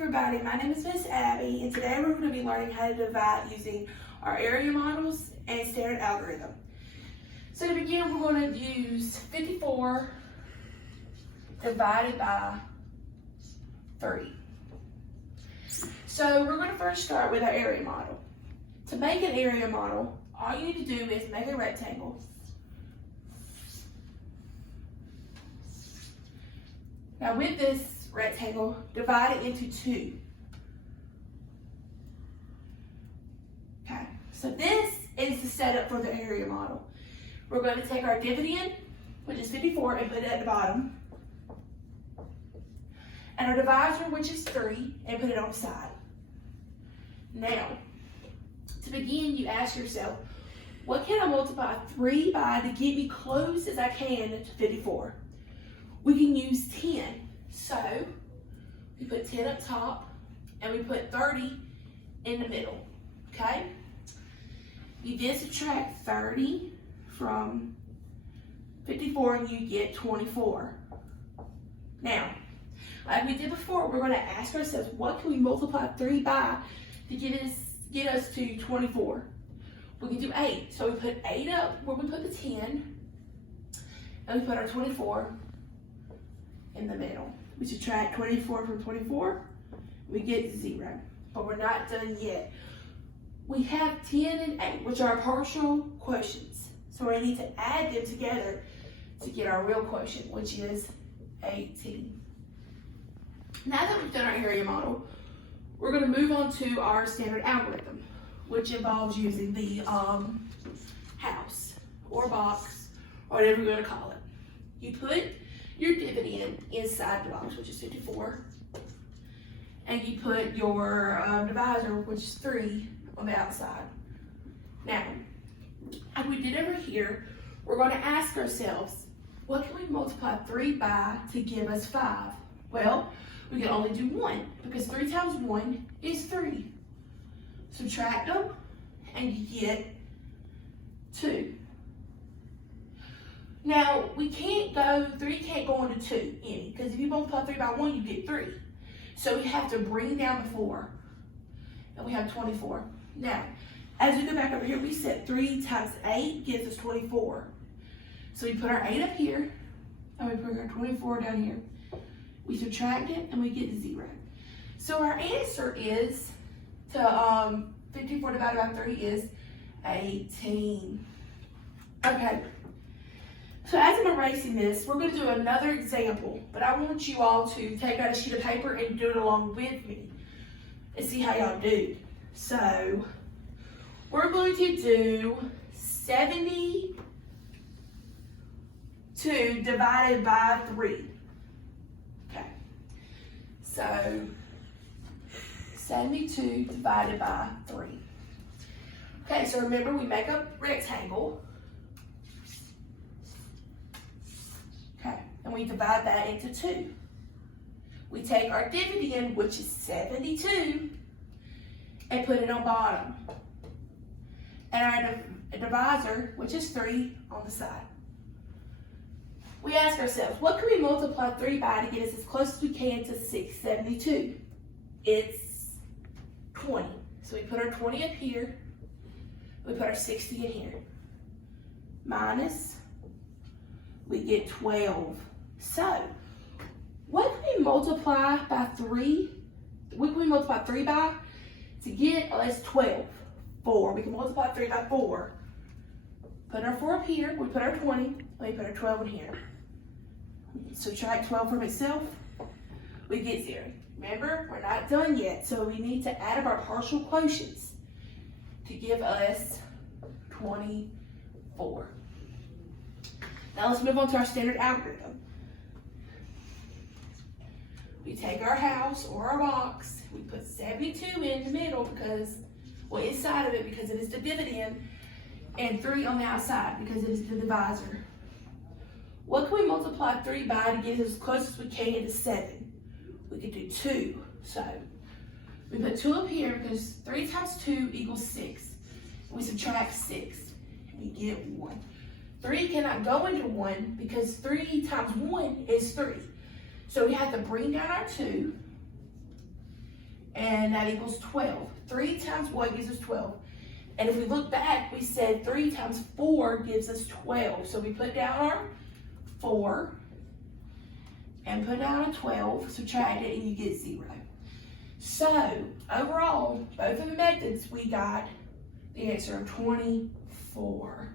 everybody, my name is Miss Abby, and today we're going to be learning how to divide using our area models and standard algorithm. So to begin, we're going to use 54 divided by 3. So we're going to first start with our area model. To make an area model, all you need to do is make a rectangle. Now with this rectangle, divide it into 2. Okay, so this is the setup for the area model. We're going to take our dividend, which is 54, and put it at the bottom. And our divisor, which is 3, and put it on the side. Now, to begin, you ask yourself, what can I multiply 3 by to get me close as I can to 54? We can use 10. So, we put 10 up top, and we put 30 in the middle, okay? You then subtract 30 from 54, and you get 24. Now, like we did before, we're going to ask ourselves, what can we multiply 3 by to get us to 24? We can do 8. So we put 8 up where we put the 10, and we put our 24 in the middle. We subtract 24 from 24, we get 0. But we're not done yet. We have 10 and 8, which are partial quotients. So we need to add them together to get our real quotient, which is 18. Now that we've done our area model, we're going to move on to our standard algorithm, which involves using the house or box, or whatever you're going to call it. You put your dividend inside the box, which is 54, and you put your divisor, which is 3, on the outside. Now, like we did over here, we're going to ask ourselves, what can we multiply 3 by to give us 5? Well, we can only do 1, because 3 times 1 is 3. Subtract them, and you get 2. Now, 3 can't go into 2 any, because if you multiply 3 by 1, you get 3. So we have to bring down the 4, and we have 24. Now, as we go back over here, we said 3 times 8 gives us 24. So we put our 8 up here, and we put our 24 down here. We subtract it, and we get 0. So our answer is, to 54 divided by 3 is 18. Okay. So as I'm erasing this, we're going to do another example, but I want you all to take out a sheet of paper and do it along with me and see how y'all do. So we're going to do 72 divided by 3. Okay, so 72 divided by 3. Okay, so remember we make a rectangle. Okay, and we divide that into 2. We take our dividend, which is 72, and put it on bottom. And our divisor, which is 3, on the side. We ask ourselves, what can we multiply 3 by to get us as close as we can to 672? It's 20. So we put our 20 up here. We put our 60 in here. Minus, we get 12. So, what can we multiply by 3? What can we multiply 3 by to get us 12? 4. We can multiply 3 by 4. Put our 4 up here. We put our 20. And we put our 12 in here. Subtract 12 from itself. We get 0. Remember, we're not done yet. So we need to add up our partial quotients to give us 24. Now let's move on to our standard algorithm. We take our house or our box, we put 72 in the middle because, well, inside of it because it is the dividend, and 3 on the outside because it is the divisor. What can we multiply 3 by to get as close as we can to 7? We could do 2. So we put 2 up here because 3 times 2 equals 6. We subtract 6 and we get 1. 3 cannot go into 1 because 3 times 1 is 3. So we have to bring down our 2 and that equals 12. 3 times what gives us 12? And if we look back, we said 3 times 4 gives us 12. So we put down our 4 and put down a 12, subtract it, and you get 0. So overall, both of the methods, we got the answer of 24.